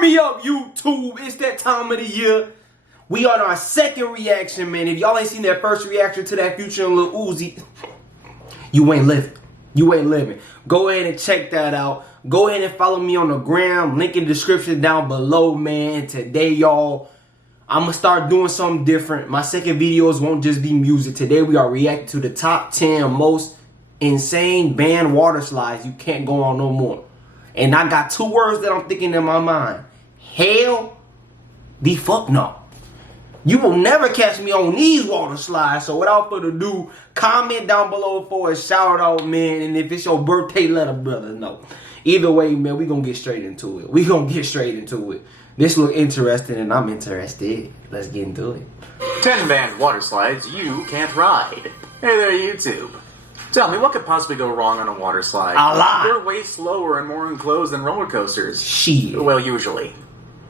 Turn me up, YouTube. It's that time of the year. We on our second reaction, man. If y'all ain't seen that first reaction to that Future and Lil Uzi, you ain't living. You ain't living. Go ahead and check that out. Go ahead and follow me on the gram. Link in the description down below, man. Today, y'all, I'm going to start doing something different. My second videos won't just be music. Today, we are reacting to the top 10 most insane banned water slides you can't go on no more. And I got two words that I'm thinking in my mind. Hell, the fuck no. You will never catch me on these water slides. So without further ado, comment down below for a shout out, man. And if it's your birthday, let a brother know. Either way, man, we gonna get straight into it. We gonna get straight into it. This look interesting and I'm interested. Let's get into it. 10 banned water slides you can't ride. Hey there, YouTube. Tell me, what could possibly go wrong on a water slide? A lot. They're way slower and more enclosed than roller coasters. Shit. Well, usually.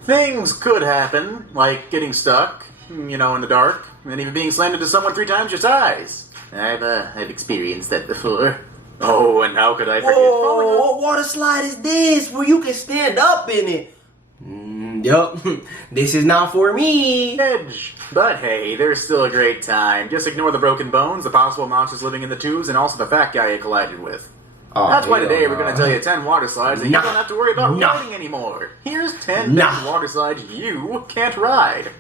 Things could happen, like getting stuck, you know, in the dark, and even being slammed into someone 3 times your size. I've experienced that before. Oh, and how could I forget falling off? What water slide is this where you can stand up in it? Yup, this is not for me. Edge. But hey, there's still a great time. Just ignore the broken bones, the possible monsters living in the tubes, and also the fat guy you collided with. That's why today we're going to tell you 10 water slides that you don't have to worry about riding anymore. Here's 10 banned water slides you can't ride.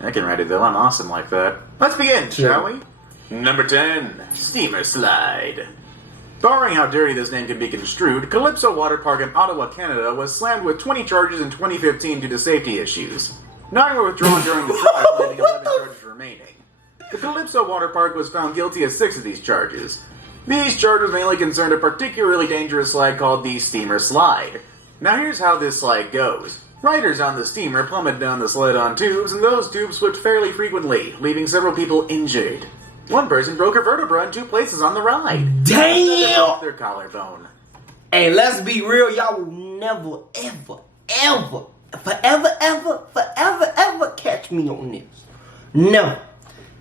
I can ride it though, I'm awesome like that. Let's begin, shall we? Number 10, Steamer Slide. Barring how dirty this name can be construed, Calypso Water Park in Ottawa, Canada was slammed with 20 charges in 2015 due to safety issues. 9 were withdrawn during the trial, leaving 11 charges remaining. The Calypso Water Park was found guilty of 6 of these charges. These charges mainly concerned a particularly dangerous slide called the Steamer Slide. Now here's how this slide goes. Riders on the steamer plummet down the sled on tubes, and those tubes slipped fairly frequently, leaving several people injured. One person broke her vertebra in 2 places on the ride. Damn! Their collarbone. Hey, let's be real, y'all will never, ever, ever, forever, ever, forever, ever catch me on this. No.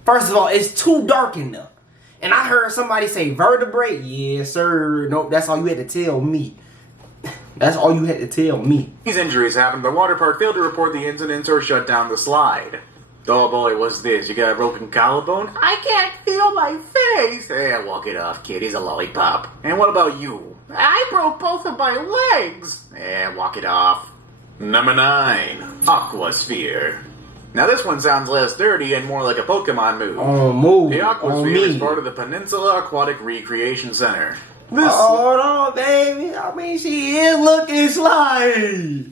First of all, it's too dark in there. And I heard somebody say vertebrae. Yes, sir. Nope, that's all you had to tell me. That's all you had to tell me. These injuries happened. The water park failed to report the incidents or shut down the slide. Oh boy, what's this? You got a broken collarbone? I can't feel my face! Hey, walk it off, kid. He's a lollipop. And what about you? I broke both of my legs! Walk it off. Number 9, Aquasphere. Now this one sounds less dirty and more like a Pokemon move. Oh, move. The Aquasphere is part of the Peninsula Aquatic Recreation Center. Hold on, baby. I mean, she is looking sly.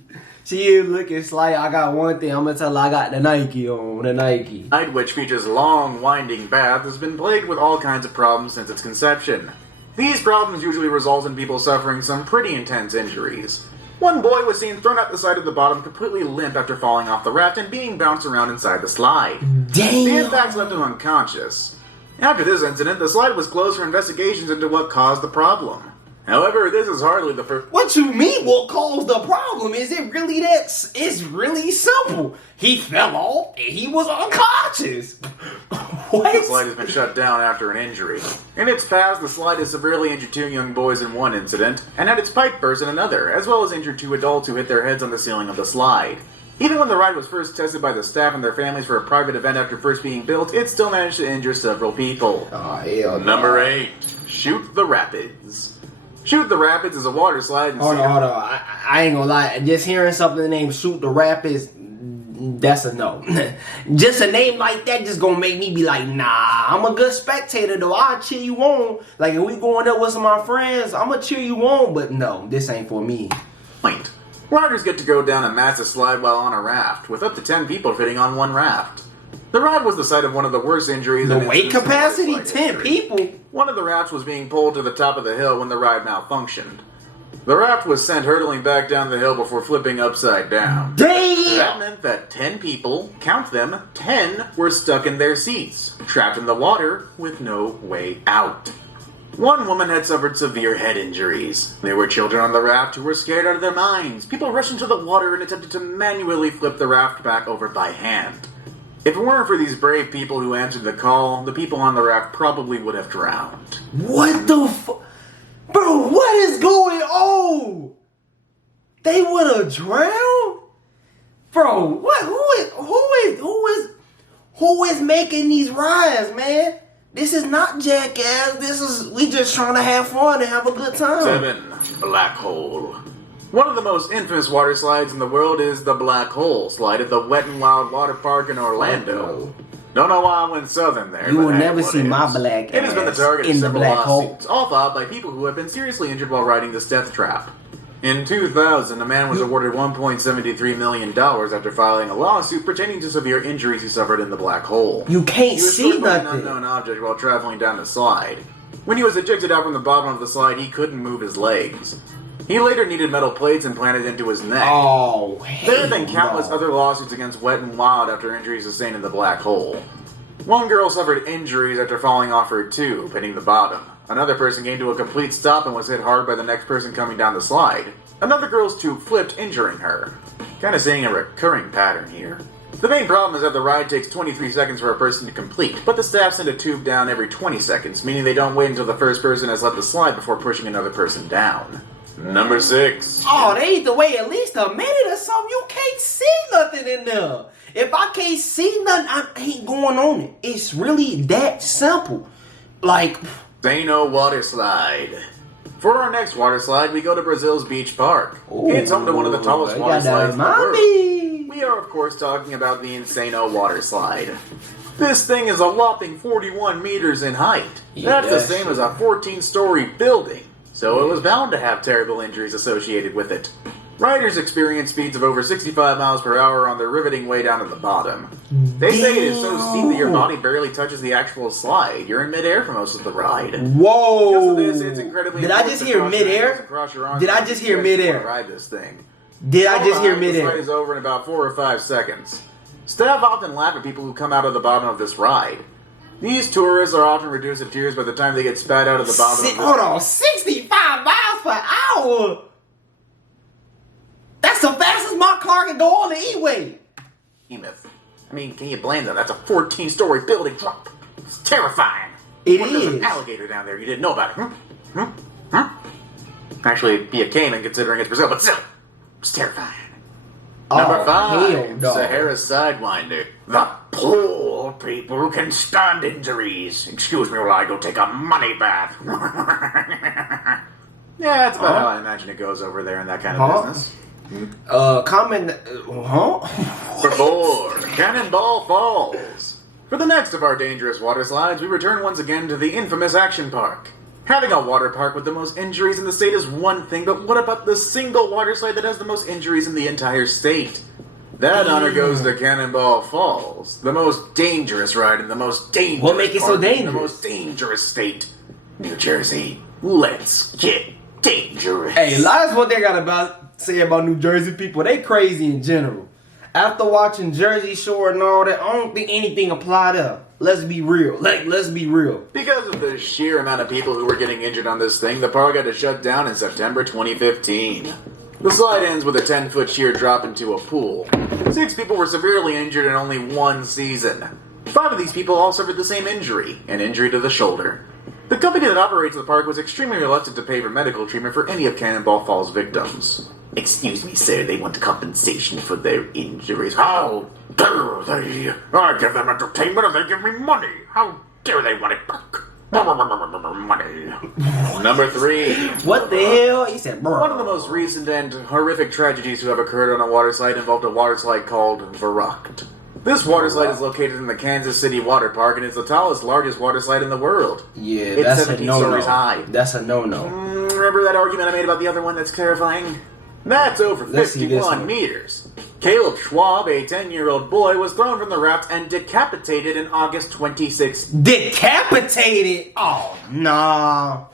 She is looking sly. I got one thing. I'm going to tell her I got the Nike on. The Nike. Slide, which features long, winding paths, has been plagued with all kinds of problems since its conception. These problems usually result in people suffering some pretty intense injuries. One boy was seen thrown out the side of the bottom completely limp after falling off the raft and being bounced around inside the slide. Damn! The impacts left him unconscious. After this incident, the slide was closed for investigations into what caused the problem. However, this is hardly the first... What you mean, what caused the problem? Is it really that... It's really simple. He fell off and he was unconscious. What? The slide has been shut down after an injury. In its past, the slide has severely injured 2 young boys in one incident, and had its pipe burst in another, as well as injured 2 adults who hit their heads on the ceiling of the slide. Even when the ride was first tested by the staff and their families for a private event after first being built, it still managed to injure several people. Oh, hell no. Number 8. Shoot the Rapids. Shoot the Rapids is a water slide. Hold on. I ain't gonna lie. Just hearing something named Shoot the Rapids, that's a no. Just a name like that just gonna make me be like, nah, I'm a good spectator though. I'll cheer you on. Like if we going there with some of my friends, I'm gonna cheer you on, but no, this ain't for me. Point. Riders get to go down a massive slide while on a raft, with up to 10 people fitting on one raft. The ride was the site of one of the worst injuries. The weight capacity? 10 people? One of the rafts was being pulled to the top of the hill when the ride malfunctioned. The raft was sent hurtling back down the hill before flipping upside down. Damn! That meant that 10 people, count them, 10 were stuck in their seats, trapped in the water with no way out. One woman had suffered severe head injuries. There were children on the raft who were scared out of their minds. People rushed into the water and attempted to manually flip the raft back over by hand. If it weren't for these brave people who answered the call, the people on the raft probably would have drowned. What the fuck? Bro, what is going on? They would have drowned? Bro, what? Who is making these rides, man? This is not Jackass. We just trying to have fun and have a good time. 7. Black Hole. One of the most infamous water slides in the world is the Black Hole slide at the Wet n Wild Water Park in Orlando. Don't know why I went southern there. You will never see my black ass It has been the target of in the several black hole. lawsuits, all filed by people who have been seriously injured while riding this death trap. In 2000, a man was awarded $1.73 million after filing a lawsuit pertaining to severe injuries he suffered in the black hole. You can't He was see struck by an nothing. unknown object while traveling down the slide. When he was ejected out from the bottom of the slide, he couldn't move his legs. He later needed metal plates implanted into his neck. Oh, There have been countless other lawsuits against Wet n Wild after injuries sustained in the black hole. One girl suffered injuries after falling off her tube, hitting the bottom. Another person came to a complete stop and was hit hard by the next person coming down the slide. Another girl's tube flipped, injuring her. Kind of seeing a recurring pattern here. The main problem is that the ride takes 23 seconds for a person to complete, but the staff send a tube down every 20 seconds, meaning they don't wait until the first person has left the slide before pushing another person down. Number 6. Oh, they need to wait at least a minute or something. You can't see nothing in there. If I can't see nothing, I ain't going on it. It's really that simple. Like, Insano Water Slide. For our next water slide, we go to Brazil's Beach Park. It's home to one of the tallest water slides in the world. We are, of course, talking about the Insano Water Slide. This thing is a whopping 41 meters in height. That's the same as a 14-story building, so it was bound to have terrible injuries associated with it. Riders experience speeds of over 65 miles per hour on their riveting way down to the bottom. They say it is so steep that your body barely touches the actual slide. You're in midair for most of the ride. whoa. Because of this, it's incredibly Did I just hear midair? Did I just hear midair? Ride this thing. Did I just hear The midair? ride is over in about 4 or 5 seconds. Staff often laugh at people who come out of the bottom of this ride. These tourists are often reduced to tears by the time they get spat out of the bottom of this. Hold on, 65 miles per hour? That's the fastest my car can go on the E-way. Behemoth. I mean, can you blame them? That's a 14-story building drop. It's terrifying. It What if there's is. an alligator down there you didn't know about it? Actually, it'd be a caiman considering it's Brazil, but still, it's terrifying. Number 5, hell no. Sahara Sidewinder. The poor people can stand injuries. Excuse me while I go take a money bath. Yeah, that's about how I imagine it goes over there in that kind of business. Comment, For 4, Cannonball Falls. For the next of our dangerous water slides, we return once again to the infamous Action Park. Having a water park with the most injuries in the state is one thing, but what about the single water slide that has the most injuries in the entire state? That honor goes to Cannonball Falls, the most dangerous ride in the most dangerous What make it so park in dangerous? the most dangerous state, New Jersey. Let's get dangerous. Hey, that's what they got say about New Jersey people. They crazy in general. After watching Jersey Shore and all that, I don't think anything applied up. Let's be real. Let's be real. Because of the sheer amount of people who were getting injured on this thing, the park had to shut down in September 2015. The slide ends with a 10-foot sheer drop into a pool. 6 people were severely injured in only one season. 5 of these people all suffered the same injury, an injury to the shoulder. The company that operates the park was extremely reluctant to pay for medical treatment for any of Cannonball Falls' victims. Excuse me, sir, they want compensation for their injuries. How dare they? I give them entertainment and they give me money. How dare they want it back? Money. Number 3. What the hell? He said, bro. One of the most recent and horrific tragedies to have occurred on a water slide involved a water slide called Verrucht. This water slide is located in the Kansas City Water Park and is the tallest, largest water slide in the world. Yeah, It's that's a 17 no-no. stories high. That's a no-no. Remember that argument I made about the other one that's terrifying? That's over Let's see this 51 one. meters. Caleb Schwab, a 10-year-old boy, was thrown from the raft and decapitated in August 26. Decapitated? Oh, nah.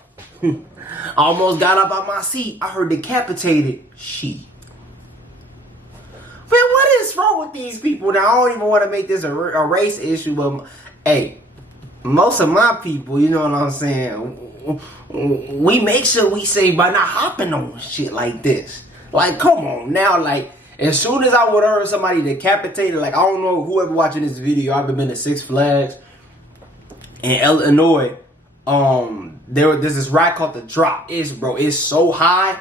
Almost got up out my seat. I heard decapitated. She. Man, what is wrong with these people? Now, I don't even want to make this a race issue, but hey, most of my people, you know what I'm saying, we make sure we say by not hopping on shit like this. Like, come on now, like, as soon as I would have heard somebody decapitated, like, I don't know whoever watching this video, I've been to Six Flags in Illinois. There's this ride called The Drop. It's so high.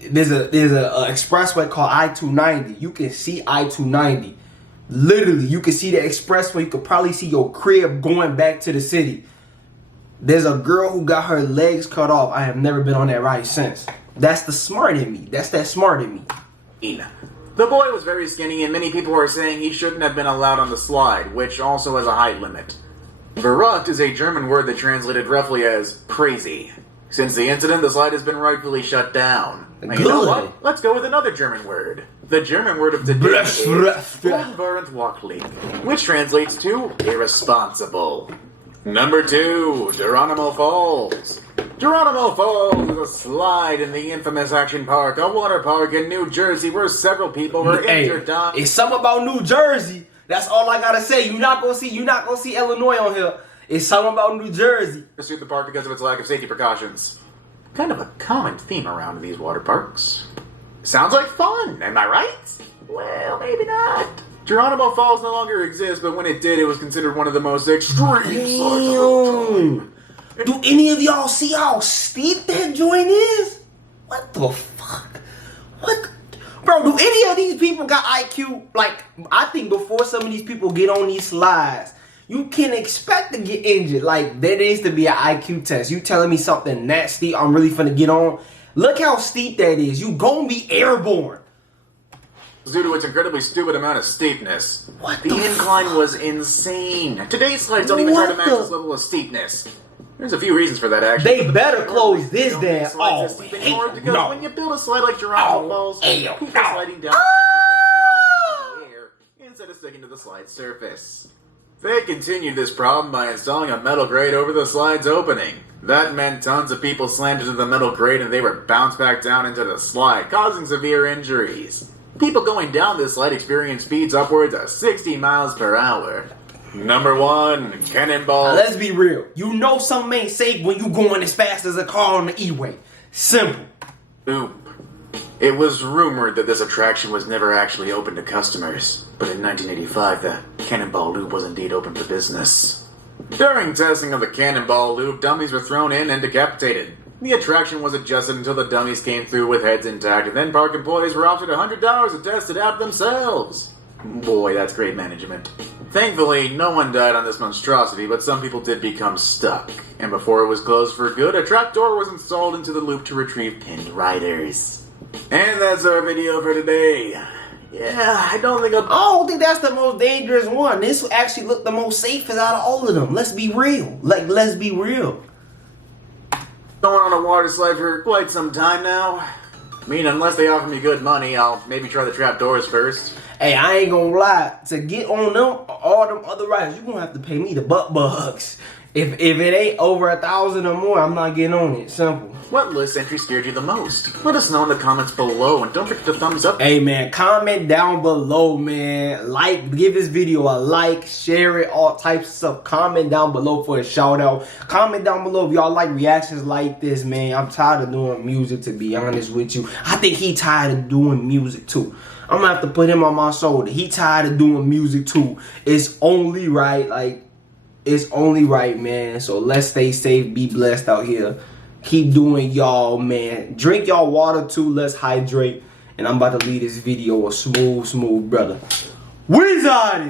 there's a expressway called I-290. You can see I-290. Literally, you can see the expressway. You could probably see your crib going back to the city. There's a girl who got her legs cut off. I have never been on that ride since. That's the smart in me. That's that smart in me. The boy was very skinny, and many people are saying he shouldn't have been allowed on the slide, which also has a height limit. Verrückt is a German word that translated roughly as crazy. Since the incident, the slide has been rightfully shut down. And you know what? Let's go with another German word. The German word of today is unverantwortlich, which translates to irresponsible. Number 2, Geronimo Falls. Geronimo Falls is a slide in the infamous Action Park, a water park in New Jersey where several people were injured. It's something about New Jersey. That's all I gotta say. You're not gonna see Illinois on here. It's something about New Jersey. Pursued the park because of its lack of safety precautions. Kind of a common theme around these water parks. Sounds like fun, am I right? Well, maybe not. Geronimo Falls no longer exists, but when it did, it was considered one of the most extreme slides of all time. Do any of y'all see how steep that joint is? What the fuck? Bro, do any of these people got IQ? Like, I think before some of these people get on these slides, you can expect to get injured. Like, there needs to be an IQ test. You telling me something that steep I'm really finna get on? Look how steep that is. You gonna be airborne. Due to its incredibly stupid amount of steepness. What the incline was insane. Today's slides don't even try to match this level of steepness. There's a few reasons for that, actually. They better close this down. Oh, when you build a slide like Geronimo Falls, people sliding down the air instead of sticking to the slide surface. They continued this problem by installing a metal grate over the slide's opening. That meant tons of people slammed into the metal grate and they were bounced back down into the slide, causing severe injuries. People going down this slide experienced speeds upwards of 60 miles per hour. Number 1, Cannonball. Now, let's be real. You know something ain't safe when you going as fast as a car on the E-way. Simple. Oop. It was rumored that this attraction was never actually open to customers, but in 1985, the Cannonball Loop was indeed open for business. During testing of the Cannonball Loop, dummies were thrown in and decapitated. The attraction was adjusted until the dummies came through with heads intact, and then park employees were offered $100 to test it out themselves. Boy, that's great management. Thankfully, no one died on this monstrosity, but some people did become stuck. And before it was closed for good, a trapdoor was installed into the loop to retrieve pinned riders. And that's our video for today. Yeah, I don't think that's the most dangerous one. This actually looked the most safest out of all of them. Let's be real. Let's be real. Going on a water slide for quite some time now. I mean, unless they offer me good money, I'll maybe try the trapdoors first. Hey, I ain't gonna lie. To get on them, all them other rides, you're gonna have to pay me the bucks. If it ain't over 1,000 or more, I'm not getting on it. Simple. What list entry scared you the most? Let us know in the comments below, and don't forget to thumbs up. Hey man, comment down below, man. Give this video a like, share it, all types of stuff. Comment down below for a shout out. Comment down below if y'all like reactions like this, man. I'm tired of doing music, to be honest with you. I think he tired of doing music too. I'm gonna have to put him on my shoulder. He tired of doing music too. It's only right, it's only right, man. So let's stay safe, be blessed out here. Keep doing y'all, man. Drink y'all water too. Let's hydrate. And I'm about to leave this video a smooth brother. We's out here.